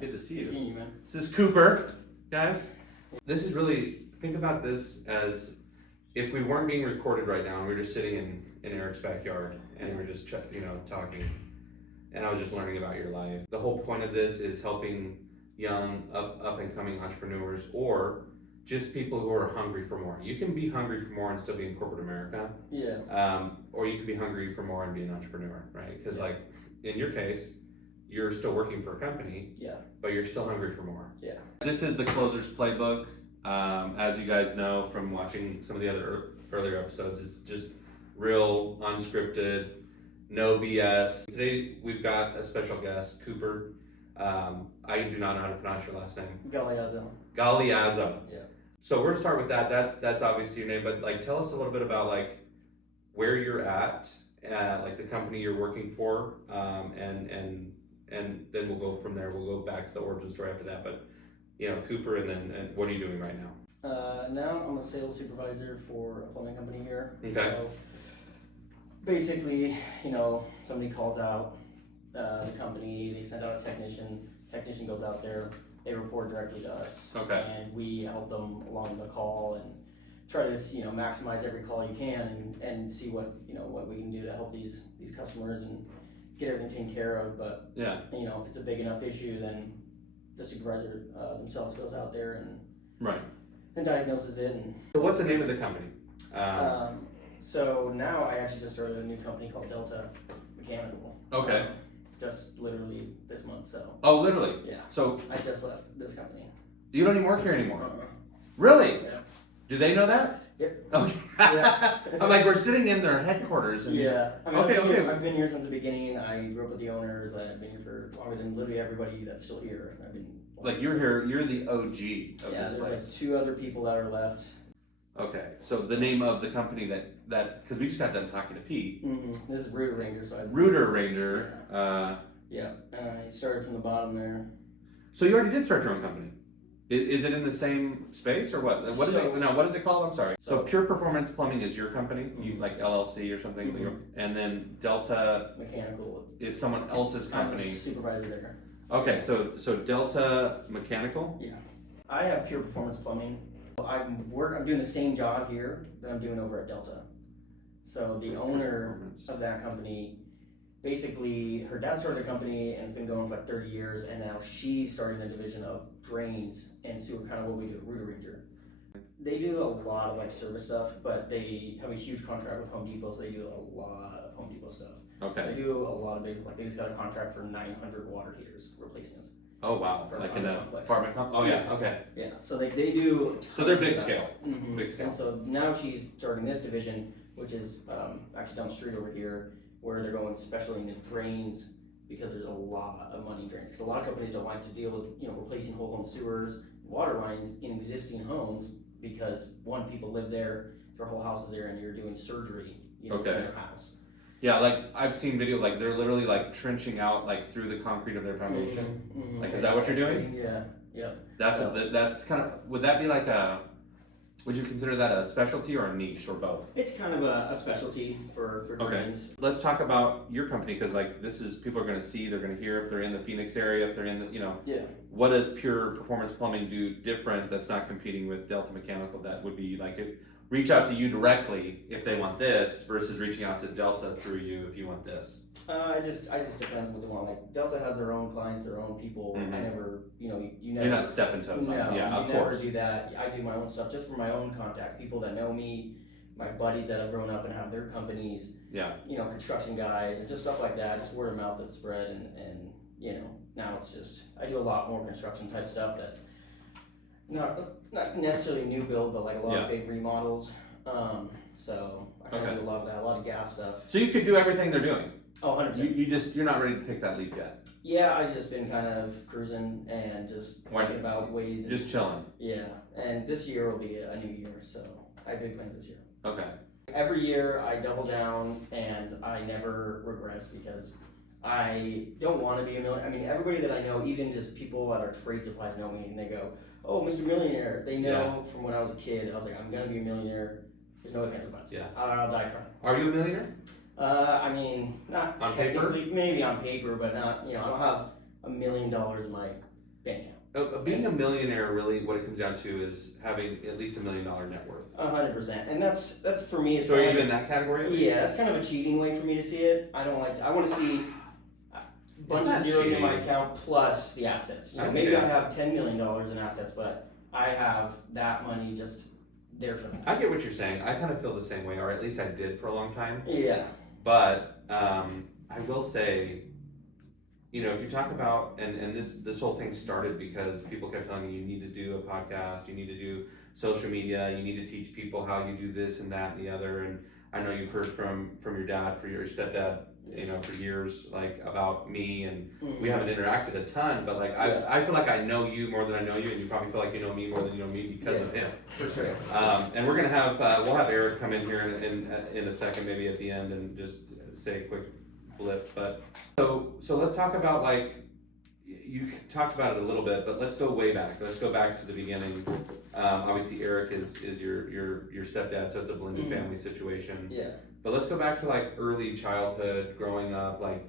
Good to see you. Good seeing you, man. This is Cooper, guys. This is really, think about this as if we weren't being recorded right now and we were just sitting in Eric's backyard and we were just, talking, and I was just learning about your life. The whole point of this is helping young, up and coming entrepreneurs or just people who are hungry for more. You can be hungry for more and still be in corporate America. Yeah. Or you can be hungry for more and be an entrepreneur, right? Because like in your case, you're still working for a company, but you're still hungry for more. Yeah. This is the Closer's Playbook. As you guys know from watching some of the other earlier episodes, it's just real, unscripted, no BS. Today we've got a special guest, Cooper. I do not know how to pronounce your last name. Galeazzo. Yeah. So we're gonna start with that. That's obviously your name, but like tell us a little bit about like where you're at, like the company you're working for, and then we'll go from there. We'll go back to the origin story after that. But Cooper, and what are you doing right now? Now I'm a sales supervisor for a plumbing company here. Okay. So basically, somebody calls out the company, they send out a technician goes out there, they report directly to us. Okay. And we help them along the call and try to maximize every call you can and see what we can do to help these customers and get everything taken care of. But yeah, if it's a big enough issue, then the supervisor themselves goes out there and diagnoses it. And so what's the name of the company? So now I actually just started a new company called Delta Mechanical. Okay. Just literally this month. So. Oh, literally. Yeah. So I just left this company. You don't even work here anymore. Really? Yeah. Do they know that? Yep. Okay. Yeah. I'm like, we're sitting in their headquarters. And yeah. I mean, okay. I've been here since the beginning. I grew up with the owners. I've been here for longer than literally everybody that's still here. I've been. Like you're here. You're the OG of this there's place. like 2 other people that are left. Okay. So the name of the company that because we just got done talking to Pete. Mm-hmm. This is Rooter Ranger. Rooter Ranger. Yeah. I started from the bottom there. So you already did start your own company. Is it in the same space or what? What is it? No, what is it called? I'm sorry. So Pure Performance Plumbing is your company, you like LLC or something, and then Delta Mechanical is someone else's company. I'm a supervisor there. Okay, so Delta Mechanical. Yeah, I have Pure Performance Plumbing. I'm doing the same job here that I'm doing over at Delta. So the owner of that company. Basically, her dad started a company and it's been going for like 30 years, and now she's starting the division of drains and sewer, kind of what we do at Rooter Ranger. They do a lot of like service stuff, but they have a huge contract with Home Depot, so they do a lot of Home Depot stuff. Okay. They do a lot of big, like they just got a contract for 900 water heaters replacements. Oh wow! Like in a apartment complex. Oh yeah. Okay. Yeah. So they do. So they're big scale. Mm-hmm. Big scale. And so now she's starting this division, which is actually down the street over here, where they're going especially into drains because there's a lot of money in drains. Because a lot of companies don't like to deal with replacing whole home sewers, water lines in existing homes because people live there, their whole house is there, and you're doing surgery in their house. Yeah, like I've seen video, like they're literally like trenching out like through the concrete of their foundation. Mm-hmm. Like, is that what you're doing? Yeah. Yeah. That's kind of. Would that be like a? Would you consider that a specialty or a niche or both? It's kind of a specialty for drains. Okay. Let's talk about your company because like this is people are going to see, they're going to hear if they're in the Phoenix area, if they're in the Yeah. What does Pure Performance Plumbing do different that's not competing with Delta Mechanical? That would be like reach out to you directly if they want this versus reaching out to Delta through you if you want this. It just depends what they want. Like Delta has their own clients, their own people. Mm-hmm. I never, you never. You're not stepping toes on. Yeah, of course. You never do that. I do my own stuff just for my own contacts, people that know me, my buddies that have grown up and have their companies. Yeah. Construction guys and just stuff like that. Just word of mouth that's spread and now it's just I do a lot more construction type stuff that's not necessarily new build, but like a lot of big remodels. So I kind of do a lot of that, a lot of gas stuff. So you could do everything they're doing. Oh, 100%. You're not ready to take that leap yet. Yeah, I've just been kind of cruising and just thinking about ways. Just chilling. Yeah, and this year will be a new year, so I have big plans this year. Okay. Every year I double down and I never regress because I don't want to be a millionaire. I mean, everybody that I know, even just people at our trade supplies know me and they go, "Oh, Mr. Millionaire." They know from when I was a kid, I was like, I'm going to be a millionaire. There's no ifs, ands, or buts. Yeah. I'll die trying. Are you a millionaire? I mean, not on technically, paper? maybe on paper, but not. I don't have $1 million in my bank account. Being a millionaire, really, what it comes down to is having at least $1 million net worth. 100%, and that's for me. It's So are you kind of, in that category? At least? yeah, that's kind of a cheating way for me to see it. I want to see a bunch of zeros in my account plus the assets. You know, maybe I have $10 million in assets, but I have that money just there for that. I get what you're saying. I kind of feel the same way, or at least I did for a long time. Yeah. But I will say, you know, if you talk about, and this whole thing started because people kept telling me you need to do a podcast, you need to do social media, you need to teach people how you do this and that and the other. And I know you've heard from your dad, for your stepdad, you know, for years, like about me, and we haven't interacted a ton, but like I feel like I know you more than I know you, and you probably feel like you know me more than you know me because of him. For sure. And we're gonna have we'll have Eric come in here in a second, maybe at the end, and just say a quick blip. But so let's talk about, like, you talked about it a little bit, but let's go way back. Let's go back to the beginning. Obviously Eric is your stepdad, so it's a blended family situation. Yeah. But let's go back to like early childhood, growing up. Like,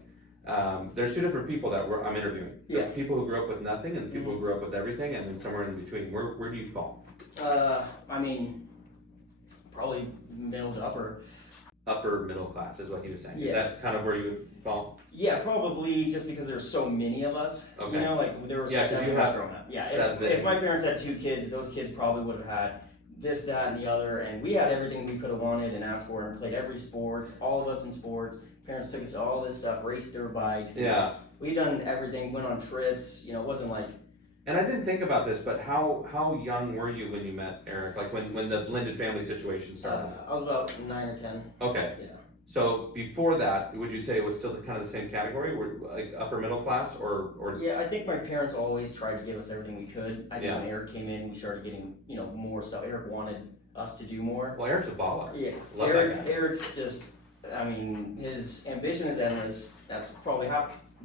there's two different people that I'm interviewing. Yeah. People who grew up with nothing and people who grew up with everything, and then somewhere in between. Where do you fall? I mean, probably middle to upper. Upper middle class is what he was saying. Yeah. Is that kind of where you would fall? Yeah, probably just because there's so many of us. Okay. You know, like there were 7 of us growing up. Yeah. If my parents had 2 kids, those kids probably would have had this, that, and the other, and we had everything we could have wanted and asked for, and played every sport. All of us in sports. Parents took us to all this stuff, raced dirt bikes. Yeah. We done everything. Went on trips. You know, it wasn't like. And I didn't think about this, but how young were you when you met Eric? Like when the blended family situation started? I was about 9 or 10. Okay. Yeah. So before that, would you say it was still kind of the same category, or like upper middle class, or? Yeah, I think my parents always tried to give us everything we could. I think Yeah. when Eric came in, we started getting, you know, more stuff. Eric wanted us to do more. Well, Eric's a baller. Yeah, Love that guy. Eric's just, I mean, his ambition is endless. That's probably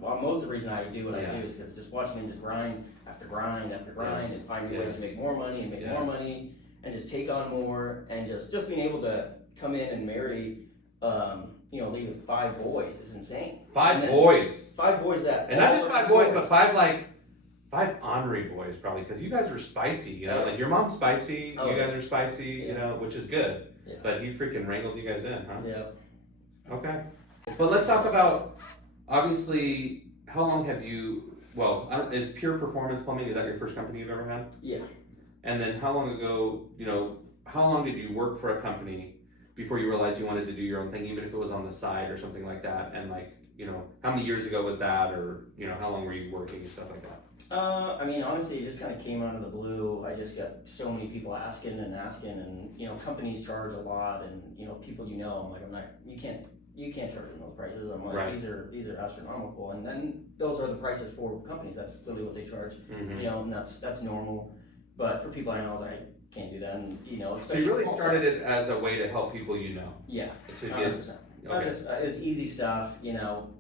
most of the reason I do what I do is because just watching him just grind after grind after grind and find ways to make more money and make more money and just take on more, and just being able to come in and marry, you know, leave with 5 boys is insane. 5 boys. 5 boys that. And not just 5 boys, but 5 ornery boys, probably, because you guys were spicy, you know, like your mom's spicy, you guys are spicy, you know, which is good. Yeah. But he freaking wrangled you guys in, huh? Yeah. Okay. But let's talk about, obviously, how long have you, is Pure Performance Plumbing, is that your first company you've ever had? Yeah. And then how long ago, you know, how long did you work for a company before you realized you wanted to do your own thing, even if it was on the side or something like that? And like, you know, how many years ago was that, or, you know, how long were you working and stuff like that? I mean, honestly, it just kind of came out of the blue. I just got so many people asking, and you know, companies charge a lot, and you know, people you know, I'm like, you can't charge them those prices. I'm like, these are astronomical, and then those are the prices for companies. That's literally what they charge. You know, and that's normal. But for people I know, I can't do that, and you know. So you really started it as a way to help people you know. Yeah. To get. 100%. Okay. It was easy stuff, you know.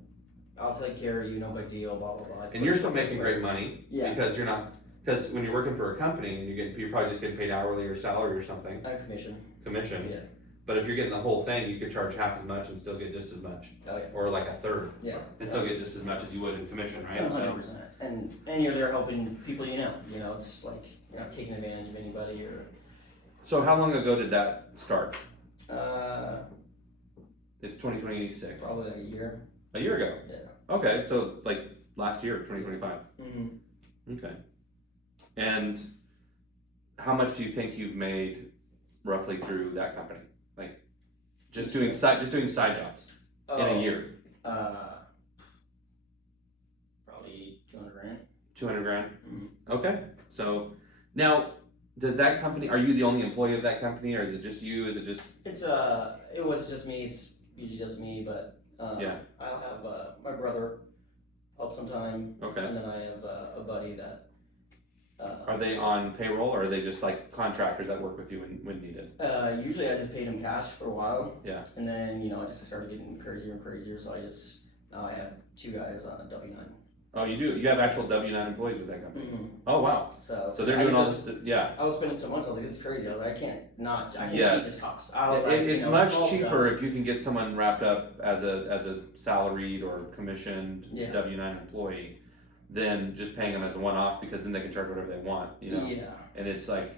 I'll take care of you, no big deal, blah blah blah. And you're still making great money. Yeah. Because because when you're working for a company and you're probably just getting paid hourly or salary or something. Commission. Yeah. But if you're getting the whole thing, you could charge half as much and still get just as much. Oh yeah. Or like a third. Yeah. And still get just as much as you would in commission, right? 100%. And you're there helping people you know. You know, it's like you're not taking advantage of anybody or. So how long ago did that start? It's 2026. Probably like a year. A year ago? Yeah. Okay, so like last year, 2025. Mm-hmm. Okay. And how much do you think you've made roughly through that company? Like just doing side jobs in a year? Probably 200 grand. 200 grand? Mm-hmm. Okay. So now, does that company, are you the only employee of that company, or is it just you? Is it just? It was just me. It's usually just me, but I'll have my brother help sometime. Okay. And then I have a buddy that. Are they on payroll, or are they just like contractors that work with you when needed? Usually I just paid him cash for a while. Yeah. And then, you know, I just started getting crazier and crazier, so now I have 2 guys on a W-9. Oh, you do? You have actual W-9 employees with that company? Mm-hmm. Oh, wow. So they're doing all this, yeah. I was spending so much, I was like, this is crazy. I was like, I can't see this cost. I was It's you know, much small cheaper stuff. if you can get someone wrapped up as a salaried or commissioned Yeah. W-9 employee. than just paying them as a one-off, because then they can charge whatever they want, you know? Yeah. And it's like,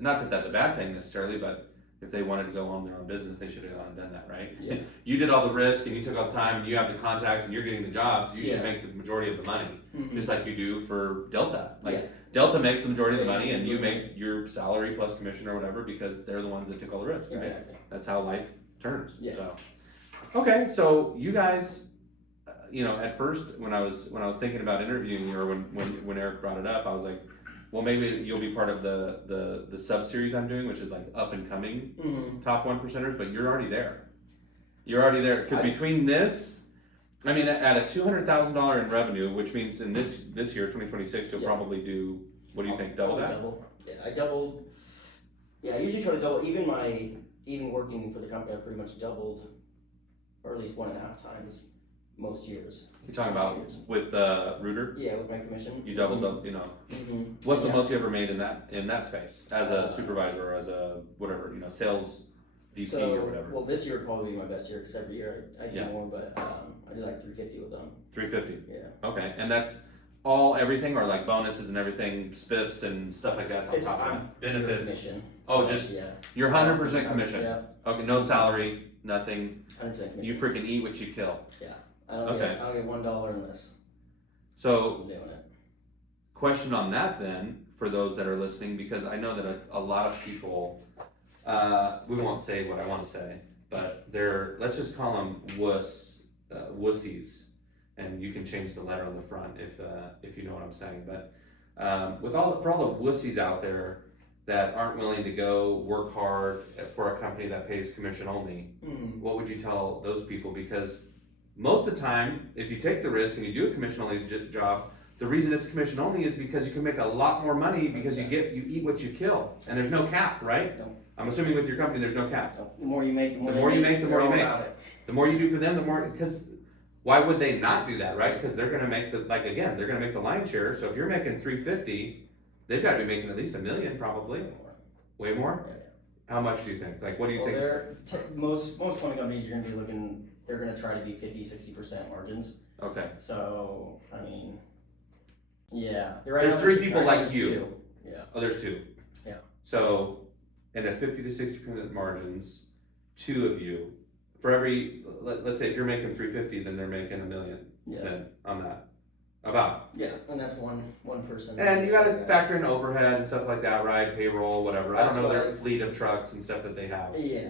not that that's a bad thing necessarily, but if they wanted to go own their own business, they should have gone and done that, right? Yeah. You did all the risk and you took all the time and you have the contacts and you're getting the jobs, you Yeah. should make the majority of the money, Mhm. just like you do for Delta. Like, Yeah. Delta makes the majority of the Yeah, money and you absolutely. make your salary plus commission or whatever, because they're the ones that took all the risk, right? Exactly. That's how life turns. Yeah. So. Okay, so you guys, you know, at first when I was thinking about interviewing you, or when Eric brought it up, I was like, well, maybe you'll be part of the sub series I'm doing, which is like up and coming Mhm. top 1%ers, but you're already there. You're already there. Between this, I mean, at a $200,000 in revenue, which means in this year, 2026, you'll Yeah. probably do, what do you think, double Probably that? Double. Yeah, I doubled. Yeah, I usually try to double. Even working for the company, I pretty much doubled, or at least 1.5 times most years. You're talking Most about years. with Rooter? Yeah, with my commission. You doubled up, you know. Mm-hmm. What's the Yeah. most you ever made in that space as a supervisor or as a whatever, you know, sales VP or whatever? Well, this year would probably be my best year, because every year I do Yeah. more, but I did like 350 with them. 350. Yeah. Okay, and that's everything, or like bonuses and everything, spiffs and stuff like that's on top of that. pure Benefits. commission. Oh, So, just yeah. you're 100% commission. Yeah, Okay, no salary, nothing. 100% commission. You freaking eat what you kill. I don't Okay. get $1 unless So, I'm doing it. question on that then, for those that are listening, because I know that a lot of people, we won't say what I want to say, but let's just call them wussies, and you can change the letter on the front if you know what I'm saying. But for all the wussies out there that aren't willing to go work hard for a company that pays commission only, what would you tell those people? Because most of the time, if you take the risk and you do a commission only job, the reason it's commission only is because you can make a lot more money because you eat what you kill, and there's no cap, right? No. I'm assuming with your company there's no cap. The more you make, The more you make, the more you make. The more you do for them, the more, because why would they not do that, right? Because they're gonna make they're gonna make the lion's share. So if you're making 350, they've got to be making at least $1 million, probably. Way more? Yeah. How much do you think? Like, what do you think? Most plumbing companies, you're gonna be looking. They're gonna try to be 50-60% margins. Okay. So I mean, yeah. There's 3 people like you. 2. Yeah. Oh, there's 2. Yeah. So, in a 50 to 60% margins, 2 of you, for every, let's say if you're making 350, then they're making $1 million. Yeah. Then on that, about. Yeah, and that's one person. And you got to factor in overhead and stuff like that, right? Payroll, whatever. I don't know their fleet of trucks and stuff that they have. Yeah.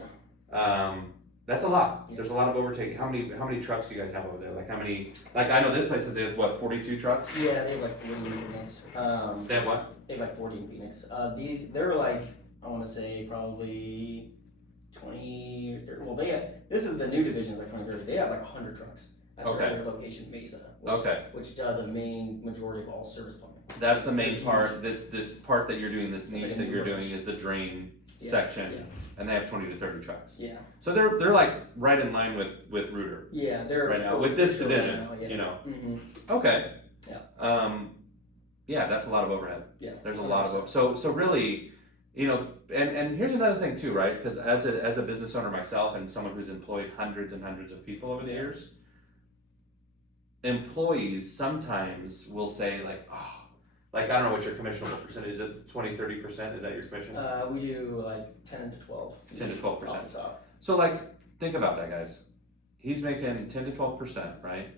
That's a lot. Yeah. There's a lot of overtaking. How many trucks do you guys have over there? Like how many? Like I know this place that there's what 42 trucks. Yeah, they have like 40 in Phoenix. They have what? They have like 40 in Phoenix. They're like, I want to say probably 20. Well, this is the new division, like 2030. They have like 100 trucks at Okay. their other location, Mesa. Which does a majority of all service plumbing. That's the main part. This part that you're doing, this niche like that you're roads. doing, is the drain Yeah, section, yeah. and they have 20 to 30 trucks. Yeah. So they're like right in line with Rooter Yeah, they're right now with this for division. right now, yeah. You know. Mm-hmm. Okay. Yeah. Yeah, that's a lot of overhead. Yeah. There's a lot of so really, you know, and here's another thing too, right? Because as a business owner myself and someone who's employed hundreds and hundreds of people over the Yeah. years, employees sometimes will say like, oh, like I don't know what your commissionable percentage is. It 20-30%? Is that your commission? We do like 10 to 12. 10 to 12%. Off the top. So like, think about that, guys. He's making 10 to 12%, right?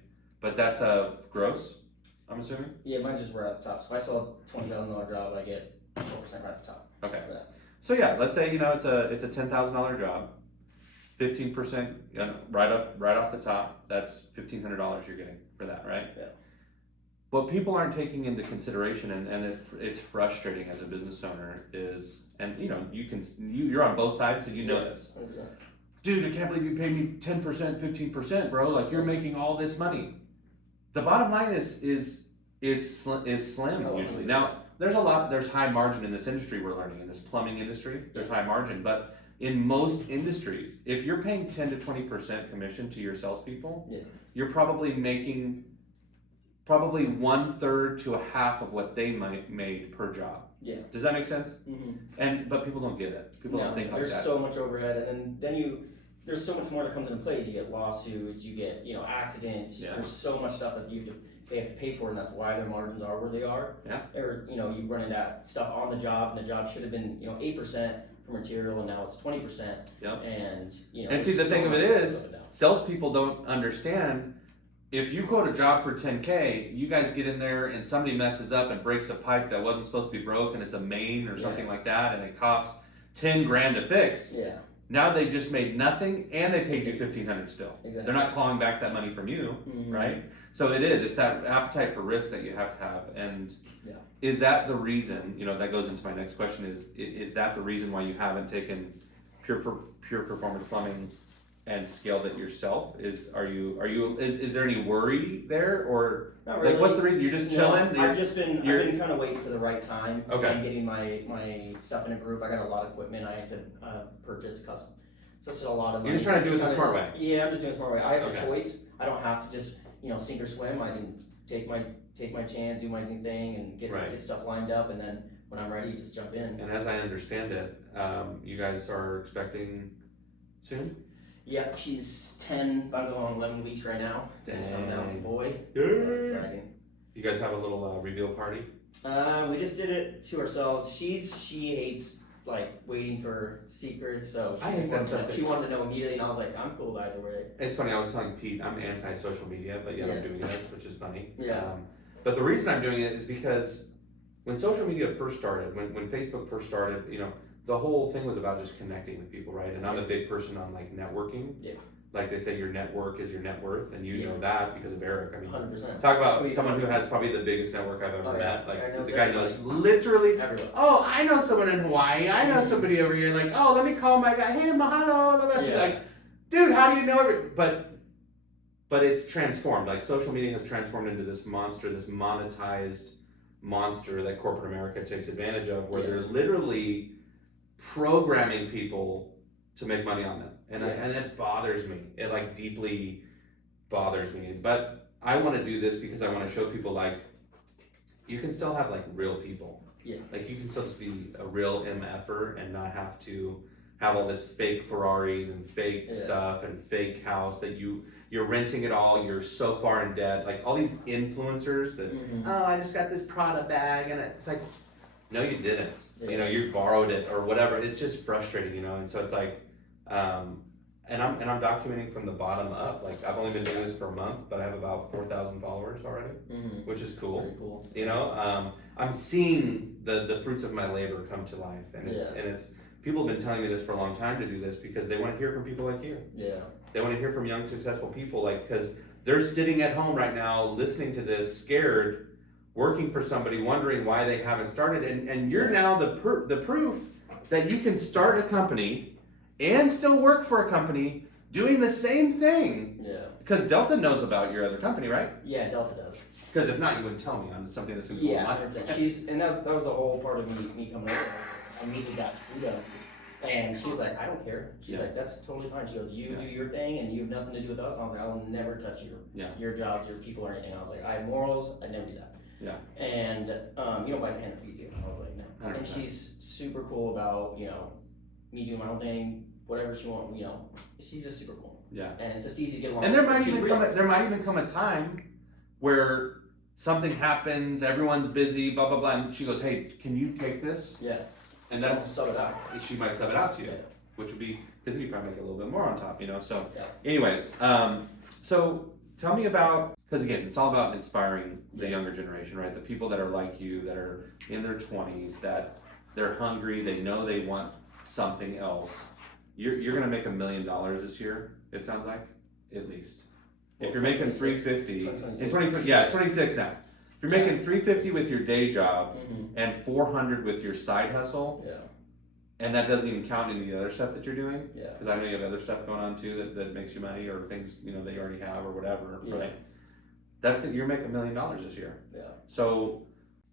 But that's a gross, I'm assuming. Yeah, mine's just right at the top. So if I sell a $20,000 job, I get 4% right at the top. Okay. Yeah. So yeah, let's say it's a $10,000 job, 15%, right off the top. That's $1,500 you're getting for that, right? Yeah. What people aren't taking into consideration, and it's frustrating as a business owner, is, and you know, you're on both sides, so you know this. 100%. Dude, I can't believe you paid me 10%, 15%, bro. Like you're making all this money. The bottom line is slim Oh, usually. 100%. Now there's high margin in this industry we're learning, in this plumbing industry. There's high margin, but in most industries, if you're paying 10 to 20% commission to your salespeople, Yeah. you're probably making 1/3 to a half of what they might made per job. Yeah. Does that make sense? Mm-hmm. But people don't get it. People don't think like there's that. so much overhead, and then there's so much more that comes into play. You get lawsuits, you get accidents. Yeah. There's so much stuff that you have to. they have to pay for, and that's why their margins are where they are. Yeah. Or, you know, you run into stuff on the job, and the job should have been, you know, 8% for material, and now it's 20%. Yep. And, you know. And see, the so thing of it much is, up and down. salespeople don't understand. If you quote a job for 10K, you guys get in there and somebody messes up and breaks a pipe that wasn't supposed to be broke, and it's a main or something like that, and it costs 10 grand to fix. Yeah. Now they just made nothing, and they paid you $1,500 still. Exactly. They're not clawing back that money from you, right? So it's that appetite for risk that you have to have. And is that the reason, you know, that goes into my next question, is that the reason why you haven't taken pure performance plumbing and scaled it yourself? Is there any worry there, or not really. Like what's the reason? You're just chilling? No, I've been kind of waiting for the right time. Okay. And getting my stuff in a group. I got a lot of equipment I have to purchase custom. So it's a lot of money. You're just trying to do it the smart way. Yeah, I'm just doing it the smart way. I have Okay. a choice. I don't have to just, you know, sink or swim. I can take my chance, do my thing, and get stuff lined up, and then when I'm ready, just jump in. And as I understand it, you guys are expecting soon? Yeah, she's 10, about going on 11 weeks right now. Just found out it's a boy. Yeah. So that's exciting. You guys have a little reveal party? We just did it to ourselves. She hates like waiting for secrets, so I hate that stuff. she wanted to know immediately, and I was like, I'm cool with either way. It's funny, I was telling Pete, I'm anti-social media, but yet I'm doing this, which is funny. Yeah. But the reason I'm doing it is because when social media first started, when Facebook first started, you know, the whole thing was about just connecting with people, right? And I'm a big person on like networking. Yeah. Like they say, your network is your net worth, and you know that because of Eric. I mean, 100%. talk about someone who has probably the biggest network I've ever met. Like the guy knows everybody. literally. Everyone. Oh, I know someone in Hawaii. I know somebody over here. Like, oh, let me call my guy. Hey, mahalo. Yeah. Like, dude, how do you know every? But it's transformed. Like social media has transformed into this monster, this monetized monster that corporate America takes advantage of, where they're literally programming people to make money on them, and it bothers me. It like deeply bothers me. But I want to do this because I want to show people like you can still have like real people. Yeah. Like you can still just be a real MFer and not have to have all this fake Ferraris and fake stuff and fake house that you're renting it all. You're so far in debt. Like all these influencers that oh, I just got this Prada bag, and it's like, no, you didn't. You know, you borrowed it or whatever. It's just frustrating, you know. And so it's like, and I'm documenting from the bottom up. Like I've only been doing this for a month, but I have about 4,000 followers already, which is cool. Very cool. You know, I'm seeing the fruits of my labor come to life, and it's people have been telling me this for a long time to do this because they want to hear from people like you. Yeah. They want to hear from young successful people, like because they're sitting at home right now listening to this, scared. Working for somebody, wondering why they haven't started, and you're now the proof that you can start a company and still work for a company doing the same thing. Yeah. Because Delta knows about your other company, right? Yeah, Delta does. Because if not, you wouldn't tell me on something that's in yeah, 100%. And that was the whole part of me coming over. I needed that freedom, and she was like, I don't care. She's like, that's totally fine. She goes, you do your thing, and you have nothing to do with us. And I was like, I will never touch your jobs, your people, or anything. I was like, I have morals. I never do that. Yeah. And you don't bite the hand that feeds you. I was like, no. 100%. And she's super cool about, you know, me doing my own thing, whatever she wants, you know. She's just super cool. Yeah. And it's just easy to get along. And there might even come a time where something happens, everyone's busy, blah blah blah, and she goes, hey, can you take this? Yeah. And that's sub it out. She might sub it out to you, which would be because then you probably make a little bit more on top, you know. So anyways, so tell me about, because again, it's all about inspiring the younger generation, right? The people that are like you, that are in their 20s, that they're hungry, they know they want something else. You're gonna make $1 million this year, it sounds like, at least. If you're making 350 in 2020, it's 26 now. If you're making 350 with your day job and 400 with your side hustle, and that doesn't even count any of the other stuff that you're doing, because I know you have other stuff going on too that makes you money, or things, you know, that you already have or whatever, right? You're making $1 million this year. Yeah. So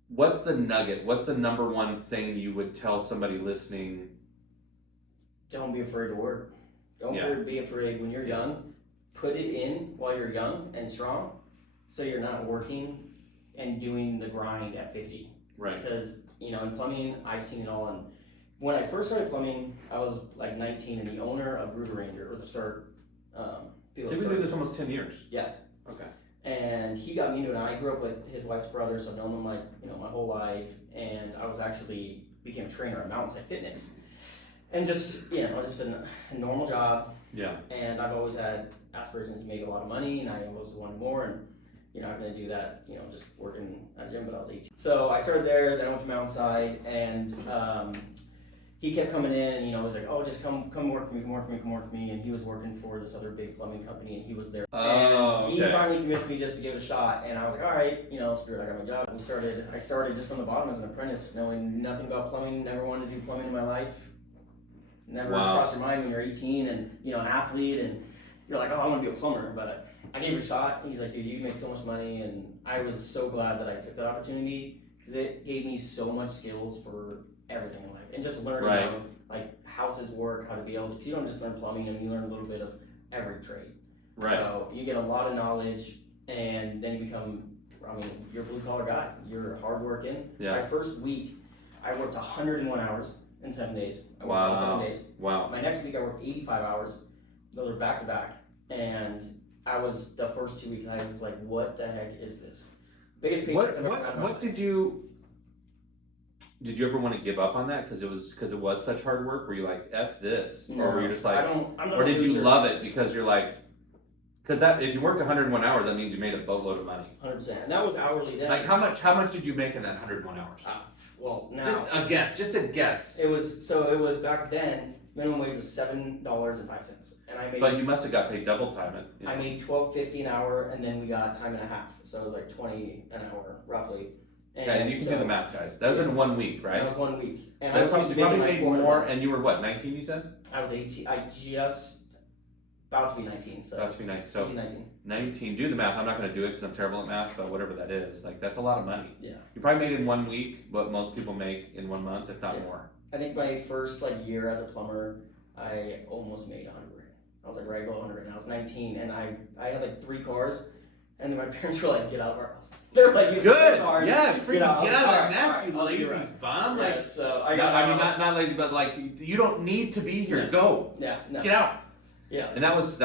what's the nugget? What's the number one thing you would tell somebody listening? Don't be afraid to work. Don't be afraid when you're young. Put it in while you're young and strong, so you're not working and doing the grind at 50. Right. Because, you know, in plumbing, I've seen it all. And when I first started plumbing, I was like 19, and the owner of River Ranger, or the start, so you've been doing this almost 10 years. Yeah. Okay. And and he got me into it. I grew up with his wife's brother, so I've known him my whole life, and I was actually became a trainer at Mountainside Fitness, and just a normal job. Yeah. And I've always had aspirations to make a lot of money, and I always wanted more, and I'm gonna do that, just working at a gym, but I was 18. So I started there, then I went to Mountainside, and he kept coming in, and was like, oh, just come work for me, and he was working for this other big plumbing company, and he was there. Oh, and he finally convinced me just to give it a shot, and I was like, all right, screw it, I got my job. I started just from the bottom as an apprentice, knowing nothing about plumbing, never wanted to do plumbing in my life. Never crossed your mind when you're 18 and, an athlete, and you're like, oh, I want to be a plumber, but I gave it a shot, and he's like, dude, you can make so much money, and I was so glad that I took that opportunity, because it gave me so much skills for everything in life, and just learning like houses work, how to be able to, you don't just learn plumbing, and you learn a little bit of every trade. Right. So you get a lot of knowledge, and then you become, you're a blue collar guy, you're hardworking. Yeah. My first week, I worked 101 hours in 7 days. I worked all 7 days. Wow. My next week, I worked 85 hours, those are back to back, and I was, the first 2 weeks, I was like, what the heck is this? Biggest paycheck I've ever had in my life. Did you ever want to give up on that because it was such hard work? Were you like, F this? Or were you just like, or did you love it because you're like, because that, if you worked 101 hours, that means you made a boatload of money. 100%. And that was hourly then. Like how much did you make in that 101 hours? Well, now. Just a guess. It was back then, minimum wage was $7.05. And I made. But you must have got paid double time it. I made $12.50 an hour, and then we got time and a half. So it was like 20 an hour, roughly. And you can do the math, guys. That was in 1 week, right? That was 1 week. And I was probably made more, and you were what, 19 you said? I was 18, I just, about to be 19, so. About to be 19, so. 19. 19, do the math, I'm not gonna do it because I'm terrible at math, but whatever that is, like, that's a lot of money. Yeah. You probably made in 1 week what most people make in 1 month, if not more. I think my first, year as a plumber, I almost made 100 grand. I was right below 100 grand. I was 19, and I had 3 cars, and then my parents were like, get out of our house. They're like, good, cars, yeah, freaking get out of that nest, you lazy bum. Yeah, like, so not lazy, but you don't need to be here. Yeah. Go. Yeah, no. Get out. Yeah. And that was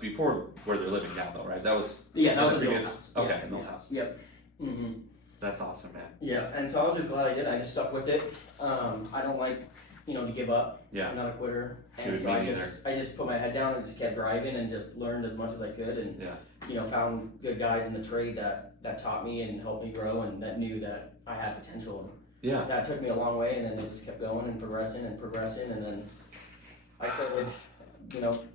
before where they're living now, though, right? That was the old previous house. Okay, in the old house. Yep. Mm-hmm. That's awesome, man. Yeah, and so I was just glad I did. I just stuck with it. I don't like, to give up. Yeah. I'm not a quitter. And Dude, so I just put my head down and just kept driving and just learned as much as I could, and found good guys in the trade that taught me and helped me grow, and that knew that I had potential. Yeah. That took me a long way, and then it just kept going and progressing, and then I started,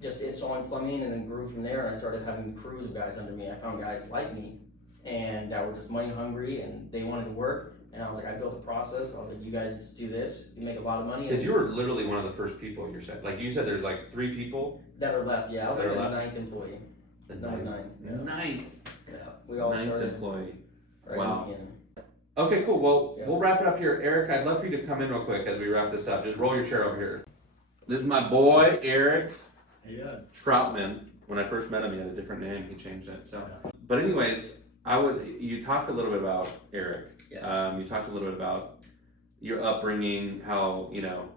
just installing plumbing, and then grew from there. And I started having crews of guys under me. I found guys like me, and that were just money hungry, and they wanted to work. And I was like, I built a process. I was like, you guys just do this. You make a lot of money. Because you were literally one of the first people you said. Like you said, there's 3 people that are left. Yeah, I was the 9th employee. The Number 9. Yeah. 9th. Yeah, we all 9th started. employee. Right Wow. in the beginning. Okay, cool. Well, we'll wrap it up here. Eric, I'd love for you to come in real quick as we wrap this up. Just roll your chair over here. This is my boy, Eric Troutman. When I first met him, he had a different name. He changed it. So, but anyways, you talked a little bit about Eric. Yeah. You talked a little bit about your upbringing, how,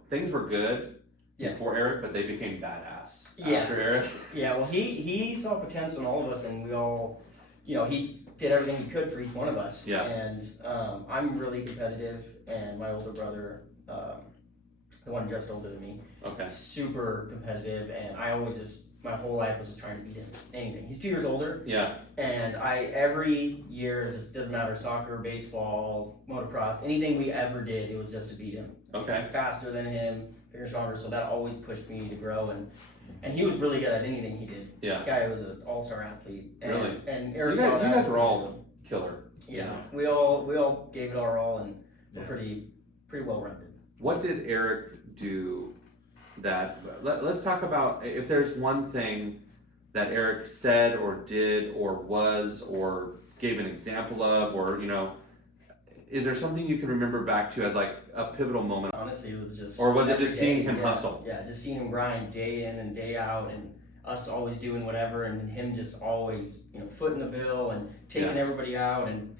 things were good before Eric, but they became badass after Eric. Yeah, well, he saw potential in all of us, and we all, he did everything he could for each one of us. Yeah. And I'm really competitive, and my older brother, the one just older than me, super competitive, and I always my whole life was just trying to beat him. Anything. He's 2 years older. Yeah. And every year, it just doesn't matter, soccer, baseball, motocross, anything we ever did, it was just to beat him. Okay. Faster than him, bigger, stronger, so that always pushed me to grow, and he was really good at anything he did. Yeah. The guy was an all-star athlete. And, really? And Eric you saw that. You guys were all killer. Yeah. We all gave it our all, and we're pretty well-rounded. What did Eric do that, let's talk about if there's one thing that Eric said or did or was or gave an example of, or is there something you can remember back to as a pivotal moment? Honestly, it was just, or was it just seeing him hustle? Yeah, just seeing him grind day in and day out, and us always doing whatever, and him just always footing the bill and taking everybody out and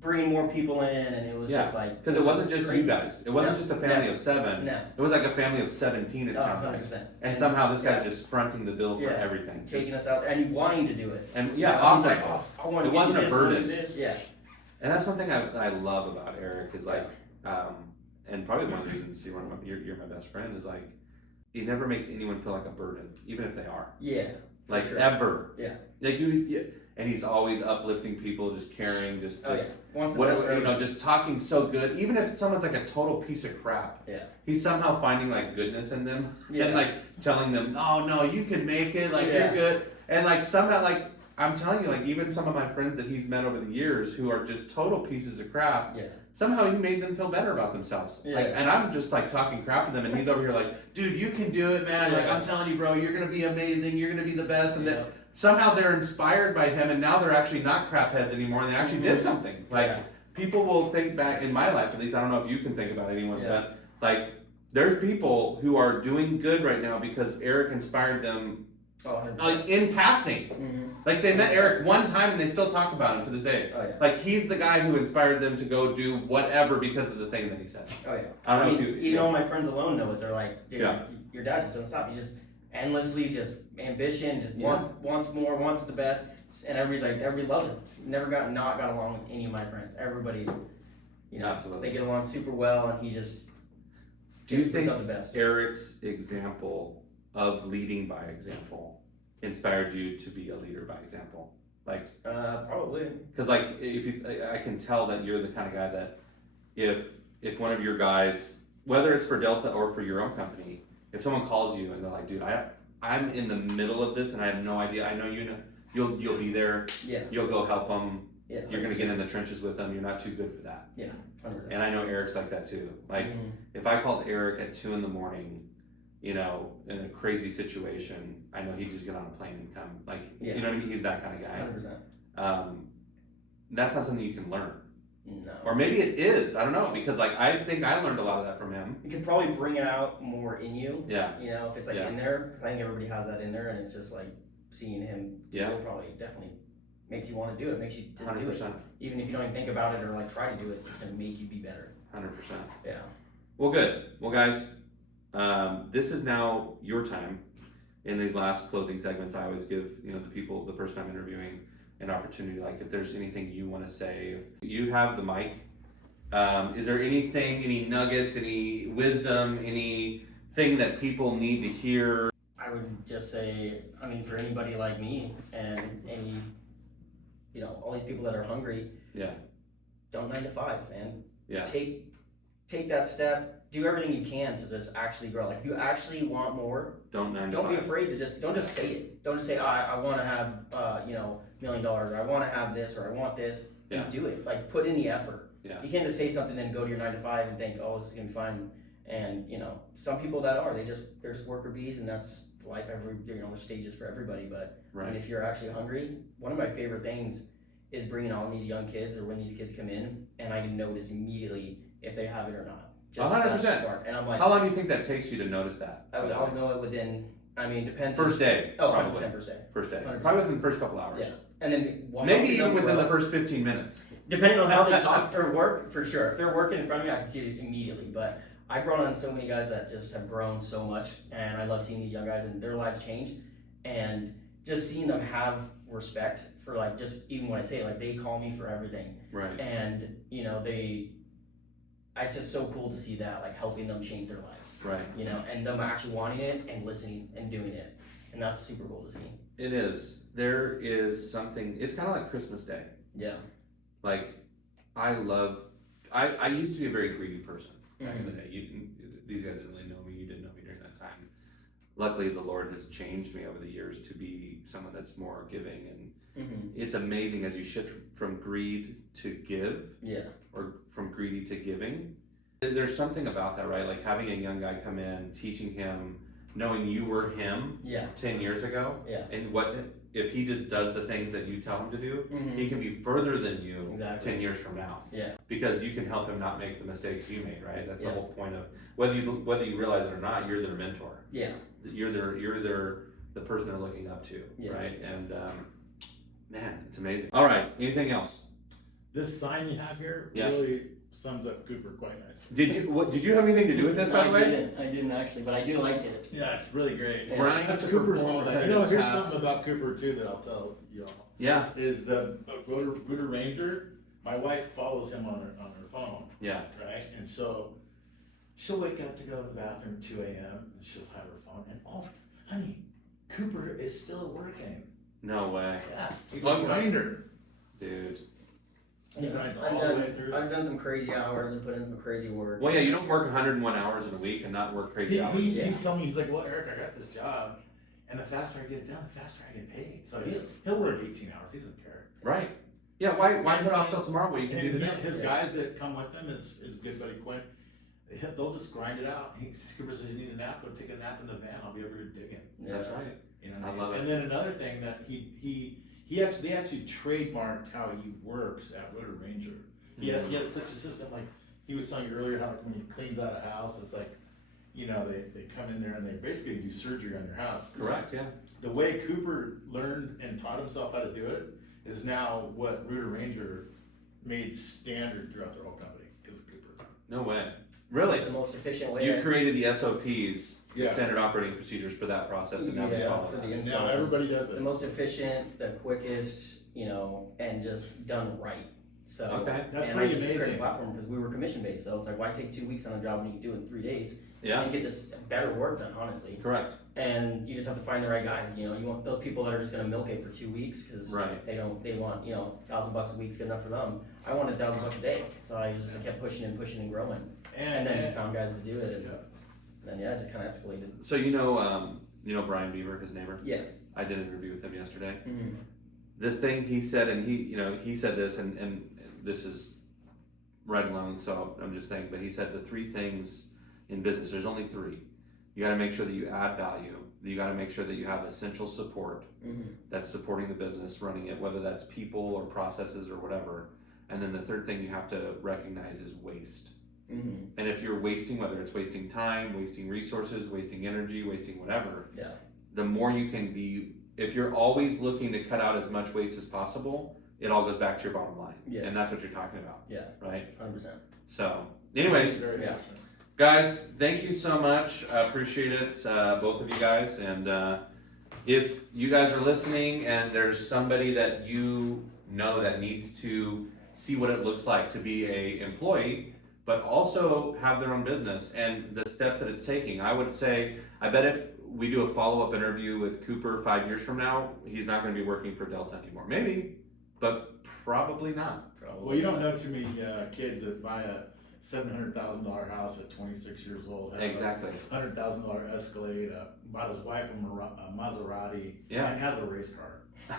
bringing more people in, and it was just like because it wasn't just crazy. you guys. It wasn't just a family of 7. No. It was like a family of 17. It Oh, sounds like. 100%. And somehow this guy's just fronting the bill for Yeah. everything. Taking us out and wanting to do it. And He's awesome. like, oh, I want to It wasn't a this, burden. This. Yeah. And that's one thing I love about Eric is like, and probably one of the reasons you're my best friend is like, he never makes anyone feel like a burden, even if they are. Yeah. Like sure. ever. Yeah. Like and he's always uplifting people, just caring, just just talking so good. Even if someone's like a total piece of crap, he's somehow finding like goodness in them and like telling them, "Oh no, you can make it. Like you're good." And like somehow, like I'm telling you, like even some of my friends that he's met over the years who are just total pieces of crap. Somehow he made them feel better about themselves. Like, and I'm just like talking crap to them, and he's over here like, "Dude, you can do it, man. Like I'm telling you, bro, you're gonna be amazing. You're gonna be the best." And then somehow they're inspired by him, and now they're actually not crap heads anymore, and they actually did something. Like people will think back in my life, at least I don't know if you can think about anyone, but like there's people who are doing good right now because Eric inspired them. Like in passing, like they met Eric one time and they still talk about him to this day. Like he's the guy who inspired them to go do whatever because of the thing that he said. I don't know if even all my friends alone know it. They're like, dude, your dad just doesn't stop. He's just endlessly just ambition, just wants more, wants the best, and everybody loves it. Never got along with any of my friends. Everybody, they get along super well, and he just. Do you think the best. Eric's example of leading by example inspired you to be a leader by example? Like probably, because like I can tell that you're the kind of guy that if one of your guys, whether it's for Delta or for your own company, if someone calls you and they're like, dude, I'm in the middle of this and I have no idea. I know you'll be there. You'll go help them. You're gonna get in the trenches with them. You're not too good for that. 100%. And I know Eric's like that too. Like if I called Eric at 2 a.m, in a crazy situation, I know he'd just get on a plane and come. Like, you know what I mean? He's that kind of guy. 100%. That's not something you can learn. No. Or maybe it is. I don't know. Because, like, I think I learned a lot of that from him. You could probably bring it out more in you. Yeah. If it's, like, in there. Because I think everybody has that in there. And it's just, like, seeing him do it probably definitely makes you want to do it. Makes you just 100%. do it. Even if you don't even think about it or, like, try to do it, it's just going to make you be better. 100%. Yeah. Well, good. Well, guys, this is now your time. In these last closing segments, I always give the person I'm interviewing, an opportunity. Like if there's anything you want to say, if you have the mic. Is there anything, any nuggets, any wisdom, anything that people need to hear? I would just say, for anybody like me and any, all these people that are hungry. Don't 9 to 5, man. Take that step. Do everything you can to just actually grow. Like if you actually want more, don't be afraid to don't just say it. Don't just say, I want to have $1 million, or I want to have this, or I want this. And do it. Like put in the effort. You can't just say something then go to your 9 to 5 and think, oh, this is gonna be fine. And some people that they're just worker bees, and that's life. There's stages for everybody. But if you're actually hungry, one of my favorite things is bringing on these young kids, or when these kids come in, and I can notice immediately if they have it or not. 100%. And I'm like, how long do you think that takes you to notice that? I'll know it within. Depends. First day. Oh, probably. 100% first day. First day. Probably within the first couple hours. Yeah, and then maybe even within the first 15 minutes. Depending on how they talk or work, for sure. If they're working in front of me, I can see it immediately. But I brought on so many guys that just have grown so much, and I love seeing these young guys and their lives change, and just seeing them have respect for just even when I say it, they call me for everything. Right. And it's just so cool to see that, helping them change their lives. Right. And them actually wanting it and listening and doing it. And that's super cool to see. It is. There is something, it's kind of like Christmas Day. Yeah. I used to be a very greedy person back in the day. These guys didn't really know me. You didn't know me during that time. Luckily, the Lord has changed me over the years to be someone that's more giving. And it's amazing as you shift from greed to give. Yeah. Or from greedy to giving. There's something about that, right? Like having a young guy come in, teaching him, knowing you were him 10 years ago. Yeah. And what if he just does the things that you tell him to do, he can be further than you 10 years from now. Yeah. Because you can help him not make the mistakes you made, right? That's the whole point of whether you realize it or not, you're their mentor. Yeah. You're the person they're looking up to, right? And man, it's amazing. All right, anything else? this sign you have here Yeah. really sums up Cooper quite nice. Did you have anything to do with this, by the way? I didn't actually, but I do like it. Yeah, it's really great. Yeah. Brian That's gets to Cooper's perform all that. repetitive Here's tasks. something about Cooper too that I'll tell y'all. Yeah. Is the Rooter Ranger. My wife follows him on her phone, Yeah. right? And so she'll wake up to go to the bathroom at 2 a.m. and she'll have her phone and honey, Cooper is still working. No way. Yeah, he's Love a that. grinder. Dude. He grinds all the way through. I've done some crazy hours and put in some crazy work. Well, yeah, you don't work 101 hours in a week and not work crazy hours. He's telling me, he's like, well, Eric, I got this job, and the faster I get it done, the faster I get paid. So he'll work 18 hours. He doesn't care. Right. Yeah. Why put it off till tomorrow when you can do And the his guys that come with him, his good buddy Quinn, they'll just grind it out. Cooper says, you need a nap, go take a nap in the van. I'll be over here digging. That's right. You know I what love it. And then another thing that they actually trademarked how he works at Rooter Ranger. He has such a system, like he was telling you earlier, how like when he cleans out a house, it's like, you know, they come in there and they basically do surgery on your house. Correct. Yeah. The way Cooper learned and taught himself how to do it is now what Rooter Ranger made standard throughout their whole company because of Cooper. No way. Really? The most efficient way. You created the SOPs, the Yeah. standard operating procedures for that process, and now we Yeah, follow for that. the And install. now everybody does The it. most efficient, the quickest, and just done right. So Okay. That's and pretty I just created a amazing. platform because we were commission based, so it's like, why take 2 weeks on a job when you can do it in 3 days Yeah. and get this better work done, honestly. Correct. And you just have to find the right guys. You want those people that are just gonna milk it for 2 weeks because Right. they want $1,000 a week's good enough for them. I wanted $1,000 a day, so I just kept pushing and growing, and then found guys to do it, and then it just kind of escalated. So you know Brian Beaver, his neighbor. Yeah. I did an interview with him yesterday. Mm-hmm. The thing he said, and he said this, and this is right along, so I'm just saying, but he said the 3 things in business, there's only 3. You gotta make sure that you add value. You gotta make sure that you have essential support Mm-hmm. that's supporting the business, running it, whether that's people or processes or whatever. And then the third thing you have to recognize is waste. Mm-hmm. And if you're wasting, whether it's wasting time, wasting resources, wasting energy, wasting whatever, Yeah. the more you can be, if you're always looking to cut out as much waste as possible, it all goes back to your bottom line. Yeah. And that's what you're talking about. Yeah. Right? 100%. So, anyways, Very Yeah. efficient. guys, thank you so much. I appreciate it, both of you guys. And if you guys are listening and there's somebody that you know that needs to see what it looks like to be a employee, but also have their own business and the steps that it's taking, I would say, I bet if we do a follow-up interview with Cooper 5 years from now, he's not going to be working for Delta anymore. Maybe, but probably not. Well, you don't know too many kids that buy a $700,000 house at 26 years old. Have Exactly. a $100,000 Escalade. Bought his wife a Maserati. Yeah. And has a race car.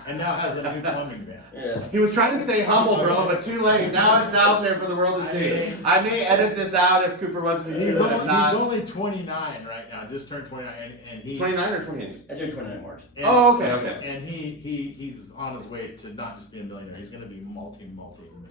And now has a new plumbing van. Yeah. He was trying to stay humble, bro, but too late. Now it's out there for the world to see. I may edit this out if Cooper wants me to. He's but not. only 29 right now. Just turned 29, and he. 29 or 28? I turned 29 in March. And, Oh, okay. And he's on his way to not just be a millionaire. He's going to be multi.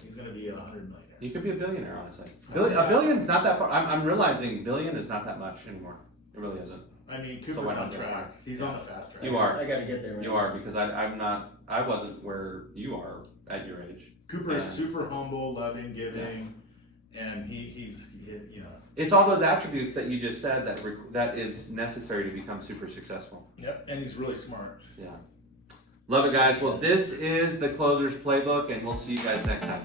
He's going to be $100 million. You could be a billionaire, honestly. A billion's not that far. I'm realizing billion is not that much anymore. It really isn't. I mean, So Cooper's why on not go track. He's on the fast track. You are. I gotta get there, man. You are, because I'm not. I wasn't where you are at your age. Cooper is Yeah. super humble, loving, giving, and he's It's all those attributes that you just said that is necessary to become super successful. Yep, and he's really smart. Yeah. Love it, guys. Well, this is the Closer's Playbook, and we'll see you guys next time.